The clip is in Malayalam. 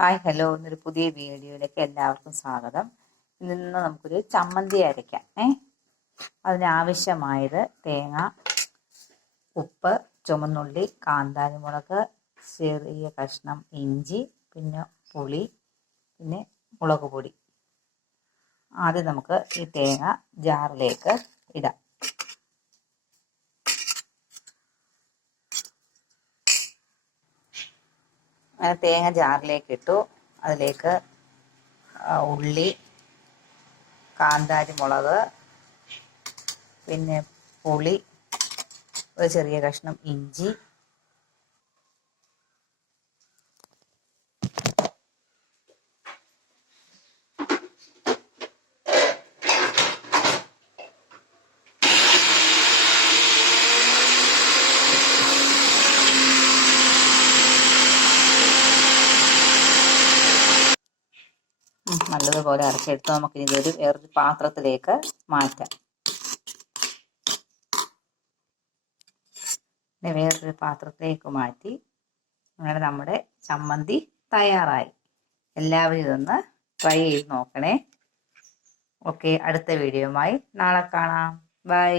ഹായ് ഹലോ എന്നൊരു പുതിയ വീഡിയോയിലേക്ക് എല്ലാവർക്കും സ്വാഗതം. ഇന്ന് നമുക്കൊരു ചമ്മന്തി അരയ്ക്കാം. അതിനാവശ്യമായത് തേങ്ങ, ഉപ്പ്, ചുമന്നുള്ളി, കാന്താരിമുളക്, ചെറിയ കഷ്ണം ഇഞ്ചി, പിന്നെ പുളി, പിന്നെ മുളക് പൊടി. ആദ്യം നമുക്ക് ഈ തേങ്ങ ജാറിലേക്ക് ഇടാം. അങ്ങനെ തേങ്ങ ജാറിലേക്ക് ഇട്ടു. അതിലേക്ക് ഉള്ളി, കാന്താരിമുളക്, പിന്നെ പുളി, ഒരു ചെറിയ കഷ്ണം ഇഞ്ചി, നല്ലതുപോലെ അരച്ചെടുത്ത് നമുക്കിനി ഇതൊരു വേറൊരു പാത്രത്തിലേക്ക് മാറ്റാം. വേറൊരു പാത്രത്തിലേക്ക് മാറ്റി അങ്ങനെ നമ്മുടെ ചമ്മന്തി തയ്യാറായി. എല്ലാവരും ഇതൊന്ന് ട്രൈ ചെയ്ത് നോക്കണേ. ഓക്കെ, അടുത്ത വീഡിയോയുമായി നാളെ കാണാം. ബൈ.